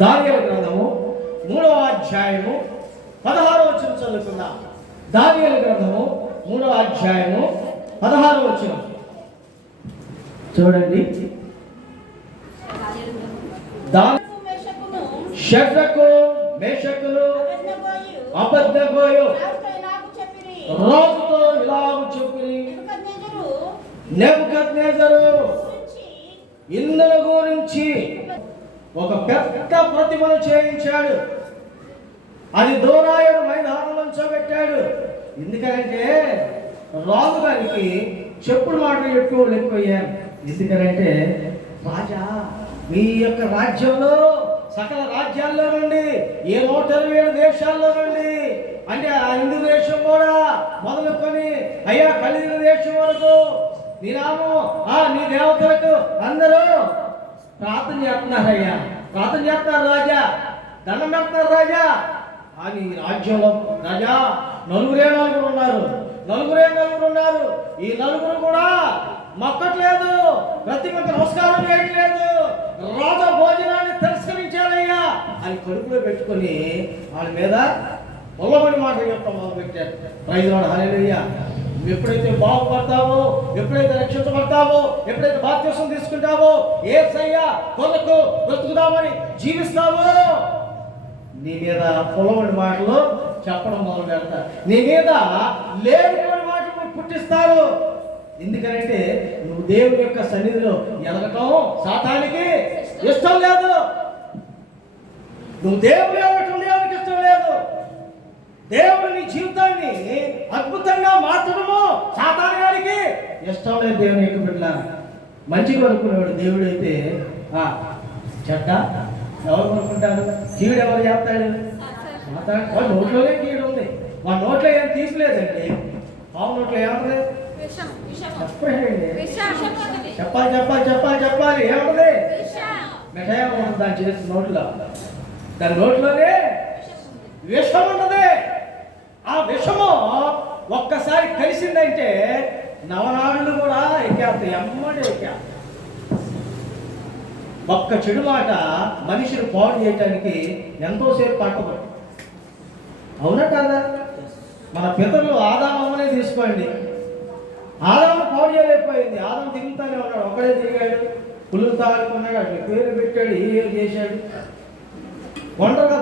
దానియేలు గ్రంథము 3వ అధ్యాయము 16వ వచనం చదువుకుందాం. దానియేలు గ్రంథము 3వ అధ్యాయము 16వ వచనం చూడండి. షద్రకు మేషకులు అబద్ధగోయు రాజుతో ఇలాగ చెప్పిరి, నెబుకద్నెజరు ఇంద్రుని గురించి ఒక పెద్ద ప్రతిమను చేయించాడు. అది దూరాయుడు మైదానంలో పెట్టాడు. ఎందుకంటే రాజు గారికి చెప్పుడు మాటలు ఎక్కువయ్యారు. ఎందుకంటే రాజా, మీ యొక్క రాజ్యంలో సకల రాజ్యాల్లో నుండి 127 దేశాల్లో నుండి, అంటే ఆ హిందూ దేశం కూడా మొదలుకొని అయ్యా కలిగిన దేశం వరకు నీ నామం నీ దేవతలకు అందరూ ప్రార్థన చేస్తున్నారయ్యా, ప్రార్థన చేస్తున్నారు రాజా, దండం పెడుతున్నారు రాజా. అని రాజ్యంలో రాజా నలుగురే ఉన్నారు. ఈ నలుగురు కూడా మొక్కట్లేదు, ప్రతిమకు నమస్కారం చేయట్లేదు, రాజా భోజనాన్ని తిరస్కరించారయ్యా అని కడుపులో పెట్టుకొని వాళ్ళ మీద పొల్లమని మాటలు చెప్తాం మొదలు పెట్టారు. ప్రైజ్ లార్డ్, హల్లెలూయా. ఎప్పుడైతే బాగుపడతావో, ఎప్పుడైతే రక్షించబడతావో, ఎప్పుడైతే బాప్తిసం తీసుకుంటావో, యేసయ్య కొరకు బ్రతుకుదామని జీవిస్తావో, నీ మీద పొలమని మాటలు చెప్పడం మొదలు పెడతారు. నీ మీద లేనిపోని మాటలు పుట్టిస్తారు. ఎందుకంటే నువ్వు దేవుని యొక్క సన్నిధిలో ఎదగటం సాతానికి ఇష్టం లేదు. నువ్వు దేవుడు ఎదగటం దేవునికి ఇష్టం లేదు. దేవుడు నీ జీవితాన్ని అద్భుతంగా మార్చడము సాతాను గారికి ఇష్టం లేదు. దేవుని యొక్క బిడ్డ మంచి కొనుక్కునేవాడు దేవుడు అయితే చెడ్డ ఎవరు కొనుక్కుంటారు? కీడు ఎవరు చేస్తాడు? వాడి నోట్లోనే కీడు ఉంది. వాడి నోట్లో ఏం తీసుకోలేదండి. పావు నోట్లో ఏమవుతుంది? చెప్పాలి ఏముంది? మిఠాయి ఉంటుంది దాని చేసి నోట్లో, దాని నోట్లోనే విషం ఉంటుంది. ఆ విషము ఒక్కసారి కలిసిందంటే నవనాడులు కూడా ఎక్కేస్తాయి, ఎమ్మడి ఎక్కేస్తాయి. ఒక్క చెడు మాట మనిషిని పాడు చేయటానికి ఎంతోసేపు పట్టదు. అవునా కాదా? మన పితరులు ఆదామనే తీసుకోండి. ఆదాము పాడు చేయలేకపోయింది. ఆదాము తిరుగుతానే ఉన్నాడు, ఒకడే తిరిగాడు, పులులు తాగుకున్నాడు, అట్లా పేరు పెట్టాడు, ఏం చేశాడు. ఒంటరిగా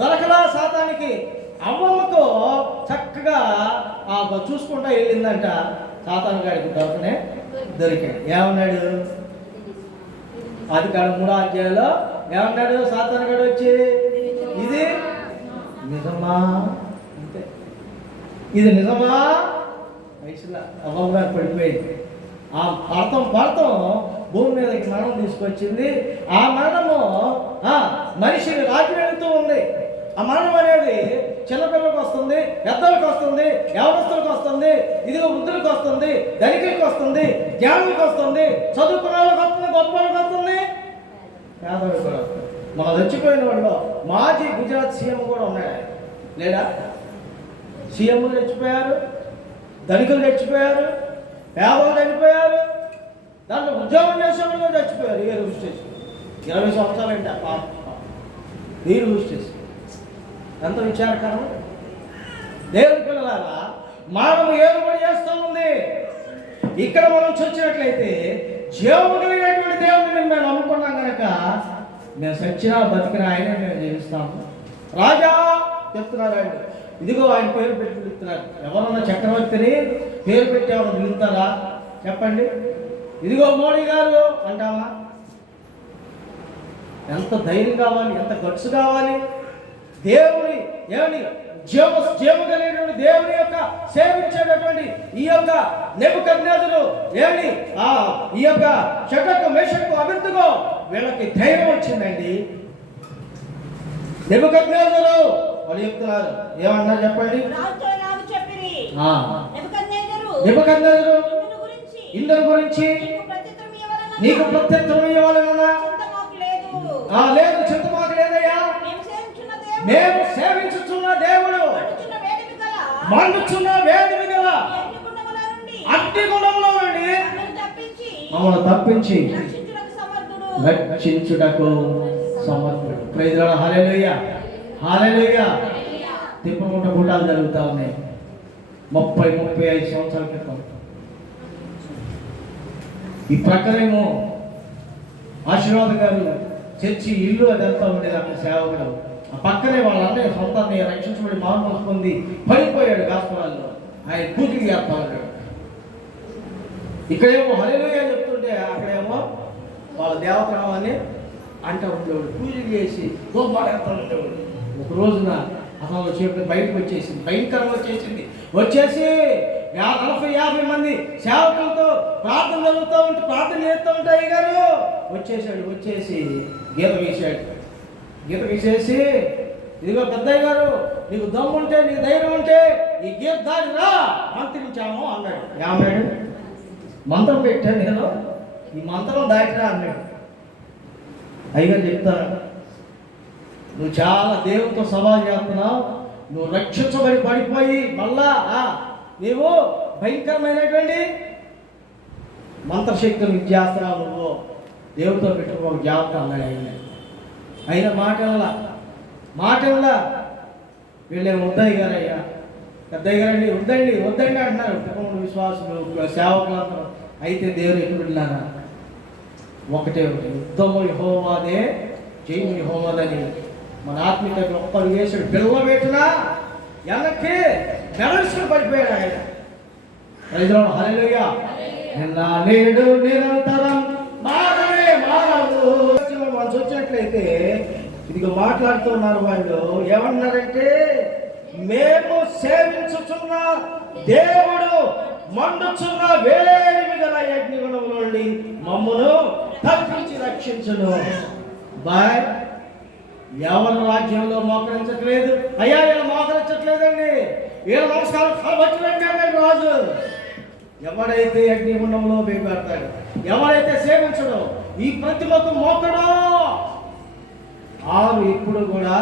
దొరకలా సాతానికి. అవ్వమ్మకు చక్కగా చూసుకుంటా వెళ్ళిందంట. సాతాను గాడికి దొరికాడు. ఏమన్నాడు? ఆదికాండం 3వ అధ్యాయంలో ఏమన్నాడు? సాతాను గాడు వచ్చి, ఇది నిజమా? అంతే, ఇది నిజమా? వయసులో అవ్వమ్మ గారు పడిపోయింది. ఆ పడతాం భూమి మీదకి మరణం తీసుకొచ్చింది. ఆ మరణము మనిషిని రాజు వెళుతూ ఉంది. ఆ మరణం అనేది చిన్నపిల్లలకు వస్తుంది, పెద్దలకు వస్తుంది, యవనస్తులకు వస్తుంది, ఇదిగో వృద్ధులకు వస్తుంది, ధనికులకు వస్తుంది, జ్ఞానులకు వస్తుంది, చదువుకున్న వాళ్ళకి వస్తుంది, గొప్ప వాళ్ళకి వస్తుంది, పేదవాళ్ళకి కూడా వస్తుంది. మన చచ్చిపోయిన వాళ్ళు మాజీ గుజరాత్ సీఎం కూడా ఉన్నాడు లేడా? సీఎంలు చచ్చిపోయారు, ధనికులు చచ్చిపోయారు, పేదలు చచ్చిపోయారు, దాంట్లో ఉద్యోగం చేసేవాళ్ళు చచ్చిపోయారు. ఏ రూల్ స్టేషన్ 20 సంవత్సరాలంటే ఈ రూల్ స్టేషన్ ఎంత విచారకరం. దేవుని పిల్లలారా, మానవ ఏలుబడి చేస్తూ ఉంది. ఇక్కడ మనం చూసినట్లయితే జీవము కలిగినటువంటి దేవుడిని మేము నమ్ముకున్నాం కనుక మేము సచ్చినా బతికిన ఆయన మేము జీవిస్తాము. రాజా చెప్తున్నారు ఆయన, ఇదిగో ఆయన పేరు పెట్టి పిలుస్తున్నారు. ఎవరన్నా చక్రవర్తిని పేరు పెట్టి ఎవరు పిలుస్తారా చెప్పండి? ఇదిగో మోడీ గారు అంటామా? ఎంత ధైర్యం కావాలి, ఎంత గట్స్ కావాలి. దేవుని ఏమని జీవము కలిగినటువంటి దేవుని యొక్క సేవించేటటువంటి ఈ యొక్క నెబుకద్నెజరు ఏమని ఈ యొక్క షడ్రకు మేషకు అబేద్నెగో వీళ్ళకి ధైర్యం వచ్చిందండి. నెబుకద్నెజరు వాళ్ళు చెప్తున్నారు, ఏమన్నారు చెప్పండి? నెబుకద్నెజరు ఇంద్రుని గురించి నీకు ప్రత్యుత్తరం ఇవ్వాలన్నా లేదు, చింత మాకు లేదయ్యా. మేము సేవించుచున్న దేవుడు మండుచున్న వేడిమి గల అగ్నిగుండంలో నుండి మమ్మల్ని తప్పించి రక్షించుటకు సమర్థుడు. Praise the lord. Hallelujah, hallelujah. Tippakunta కూటాలు జరుగుతూ ఉన్నాయి. 30-35 సంవత్సరాల క్రితం ఈ ప్రక్కనేమో ఆశీర్వాద గారు చర్చి ఇల్లు అదంతా ఉండేది. అక్కడ సేవకుడు ఆ పక్కనే వాళ్ళ అన్నయ్య సొంతాన్ని రక్షించబడి మారు పొంది పడిపోయాడు హాస్పిటల్లో. ఆయన పూజలు చేస్తా ఉన్నాడు. ఇక్కడేమో హల్లెలూయా చెప్తుంటే అక్కడేమో వాళ్ళ దేవతనామాన్ని అంటూ ఉండేవాడు, పూజలు చేసి గోపాడేస్తూ ఉండేవాడు. ఒక రోజున అసలు చెప్పి బయటకు వచ్చేసింది, భయంకరంగా వచ్చేసి 40-50 మంది సేవకులతో ప్రార్థన జరుగుతూ ఉంటే ప్రార్థన చేస్తూ ఉంటాయి గారు వచ్చేసి గీత గీసేసి ఇదిగో పెద్దయ్య గారు, నీకు దమ్ముంటే నీకు ధైర్యం ఉంటే ఈ గీత దాటి రా మంత్రించాము అన్నాడు. ఏమన్నాడు? మంత్రం పెట్టాను నేను, ఈ మంత్రం దాటిరా అన్నాడు. అయ్యగారు చెప్తాను, నువ్వు చాలా దేవునితో సవాల్ చేస్తున్నావు, నువ్వు రక్షించబడి పడిపోయి మళ్ళా నీవు భయంకరమైనటువంటి మంత్రశక్తులు ఇచ్చేస్తున్నావు, నువ్వు దేవుడితో పెట్టుకో జాగ్రత్త అన్నాడు. అయిన మాటల్లా వీళ్ళేమో వద్దయ్య గారయ్యా, పెద్దయ్య గారండి వద్దండి అంటున్నారు కుటుంబ విశ్వాసులు సేవకులందరూ. అయితే దేవుడు ఎక్కడున్నారా? ఒకటే యుద్ధము యెహోవాదే, జయము యెహోవాదని మన ఆత్మీయ ఒక్కడు వేసాడు. పిల్లల పెట్టినా వెనక్కి మెడల్స్లో పడిపోయాడు ఆయన. Praise the lord. హల్లెలూయా. నేడు నిరంతరం మారనే మారదు. మనం చూసినట్లయితే ఇదిగో మాట్లాడుతున్నారు వాళ్ళు. ఏమన్నారంటే, మేము సేవించుచున్న దేవుడు మండుచున్న వేడి గల అగ్నిగుణముల నుండి మమ్మను తప్పించి రక్షించును. బాయ్, ఎవరు రాజ్యంలో మోకరించట్లేదు అయ్యా, వీళ్ళు మోకరించట్లేదండి, వీళ్ళ నమస్కారం ఫలపట్టుకుంటాడు రాజు. ఎవడైతే అగ్నిగుండంలో వేయబడతాడు, ఎవరైతే సేవించడో, ఈ ప్రతిమకు మోకడో, ఆరు ఇప్పుడు కూడా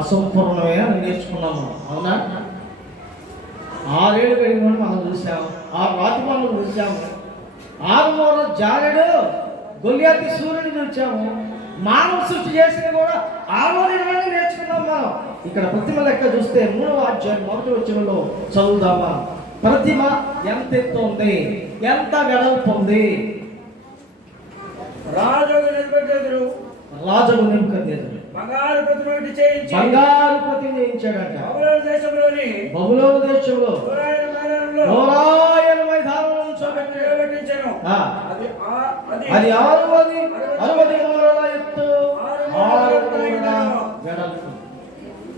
అసంపూర్ణమే అని నేర్చుకున్నాము. అవునా? 6 ఏళ్ళు పెరిగిన మనం చూసాము, 6 రాతి పనులు చూసాము, 6 మూరల జారెడు గొల్యాతి సూర్యుని చూసాము. మానవ సృష్టి చేసిన కూడా 6వ దినాన్ని నేర్చుకున్నాం మనం. ఇక్కడ ప్రతిమ లెక్క చూస్తే 3వ అధ్యాయం 1వ వచనంలో చదువుదామా? ప్రతిమ ఎంత ఎత్తు ఉంది, ఎంత వెడల్పు ఉంది? రాజు నెబుకద్నెజరు బంగారు ప్రతిమ చేయించాడంట. బబులోను దేశంలో హోరాయను మైదానంలో చూపెట్టించాను. అది 60 మూరల ఎత్తు, 6 మూరల వెడల్పు.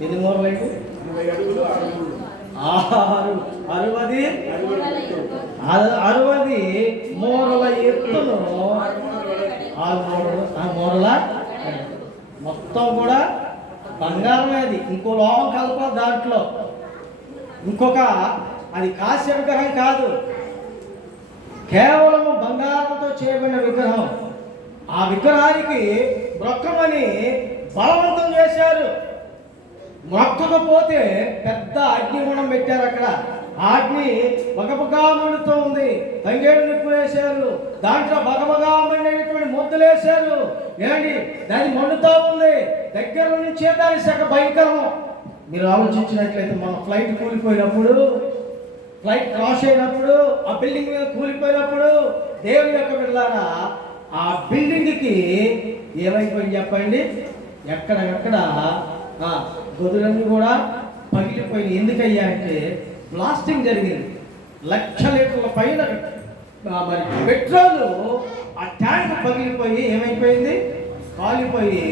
ఎన్ని మూరలు అయితే? 60 మూరల ఎత్తును, 6 మూరల మొత్తం కూడా బంగారమే. అది ఇంకో లోహం కలప దాంట్లో, ఇంకొక అది కాశ్య విగ్రహం కాదు, కేవలము బంగారంతో చేయబడిన విగ్రహం. ఆ విగ్రహానికి మొక్కమని బలవంతం చేశారు. మొక్కకపోతే పెద్ద అగ్నిగుణం పెట్టారు అక్కడ. అగ్ని బగబగా మండుతూ ఉంది, తంగేడు నిప్పు వేశారు, దాంట్లో బగబగా మండేటువంటి ముద్దలు వేశారు. ఏమండి, దాన్ని మండుతూ ఉంది. దగ్గర నుంచే దాని శాఖ భయంకరం. మీరు ఆలోచించినట్లయితే మన ఫ్లైట్ కూలిపోయినప్పుడు, ఫ్లైట్ క్రాష్ అయినప్పుడు, ఆ బిల్డింగ్ మీద కూలిపోయినప్పుడు, దేవుని యొక్క బిడ్డలారా ఆ బిల్డింగ్కి ఏమైపోయింది చెప్పండి? ఎక్కడెక్కడ గదులన్నీ కూడా పగిలిపోయినాయి. ఎందుకయ్యా అంటే బ్లాస్టింగ్ జరిగింది. 1,00,000 లీటర్ల పైన మరి పెట్రోల్ ఆ ట్యాంక్ పగిలిపోయి ఏమైపోయింది? కాలిపోయి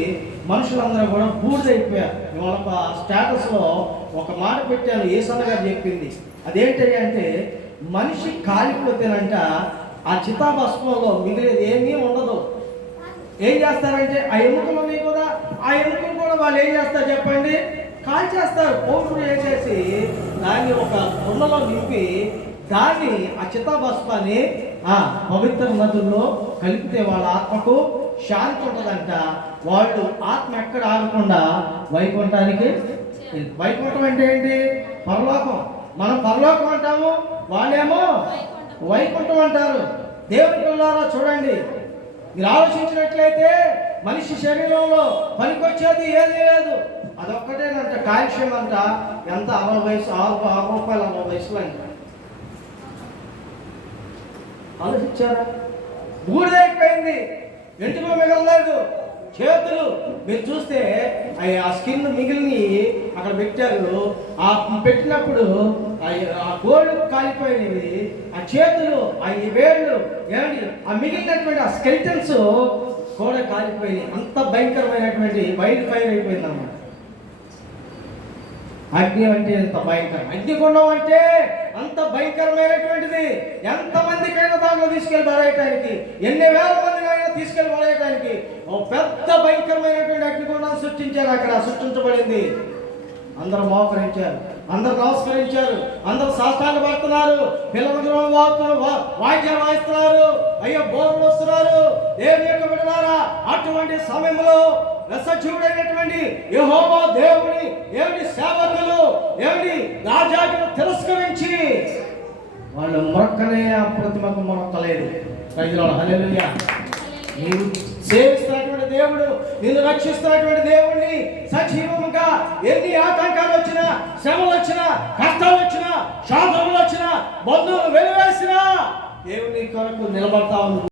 మనుషులందరూ కూడా బూడిదైపోయారు. వాళ్ళ స్టేటస్లో ఒక మాట పెట్టాను, యేసన్న గారు చెప్పింది. అదేంటి అంటే, మనిషి కాలిపోతేనంట ఆ చితాభస్మంలో మిగిలేది ఏమీ ఉండదు. ఏం చేస్తారంటే ఆ ఎముకలు ఉన్నాయి కదా, ఆ ఎముకలు కూడా వాళ్ళు ఏం చేస్తారు చెప్పండి? కాల్చేస్తారు. పౌరులు వేసేసి దాన్ని ఒక కుండలో నింపి దాన్ని ఆ చితాభస్మాన్ని పవిత్ర నదుల్లో కలిపితే వాళ్ళ ఆత్మకు శాంతి ఉంటుందంట. వాళ్ళు ఆత్మ ఎక్కడ ఆగకుండా వైకుంఠానికి. వైకుంఠం అంటే ఏంటి? పరలోకం. మనం పరలోకం అంటాము, వాళ్ళేమో వైకుంఠం అంటారు. దేవుని పిల్లలారా చూడండి, మీరు ఆలోచించినట్లయితే మనిషి శరీరంలో పనికొచ్చేది ఏదీ లేదు. అదొక్కటేనంట కాల్షియం అంట. ఎంత 60 వయసు, 6 రూపాయలు 60 వయసులో అంట. ఆలోచించారా? బూడిదైపోయింది, వెంట్రుకలు మిగలలేదు, చేతులు మీరు చూస్తే ఆ స్కిన్ మిగిలిని అక్కడ పెట్టారు. ఆ పెట్టినప్పుడు ఆ గోళ్ళు కాలిపోయినవి, ఆ చేతులు, ఆ వేళ్ళు, ఏమండి ఆ మిగిలినటువంటి ఆ స్కెల్టన్స్ కూడా కాలిపోయినాయి. అంత భయంకరమైనటువంటి వైల్డ్ ఫైర్ అయిపోయింది అన్నమాట. అగ్ని అంటే ఎంత భయంకరం, అగ్నిగుండం అంటే అంత భయంకరమైనటువంటిది. ఎంతమందికైనా దాంట్లో తీసుకెళ్ళి పడేయటానికి, ఎన్ని వేల మందికైనా తీసుకెళ్ళి పడేయటానికి ఓ పెద్ద భయంకరమైనటువంటి అగ్నిగుండాన్ని సృష్టించారు. అక్కడ సృష్టించబడింది. అందరూ మోకరించారు, అందరూ నమస్కరించారు, అందరూ సాష్టాంగ పడుతున్నారు, పిల్లలు వాయిద్యాలు వాయిస్తున్నారు, అయ్యో బోర్లు వస్తున్నారు. దేవుని యొక్క బిడ్డలారా, అటువంటి సమయంలో రసజీవుడైనటువంటి యెహోవా దేవుని సేవకులు రాజాను తిరస్కరించి వాళ్ళు మొక్కనే ఆ ప్రతిమకు మొక్కలేదు. ప్రజలు హల్లెలూయా. నీవు సేవిస్తున్నటువంటి దేవుడు, నిన్ను రక్షిస్తున్నటువంటి దేవుడిని సజీవముగా ఎన్ని ఆటంకాలు వచ్చినా, శ్రమలు వచ్చినా, కష్టాలు వచ్చినా, శాపములు వచ్చినా, బంధువులు వెలివేసినా దేవుని కొరకు నిలబడతా ఉంది.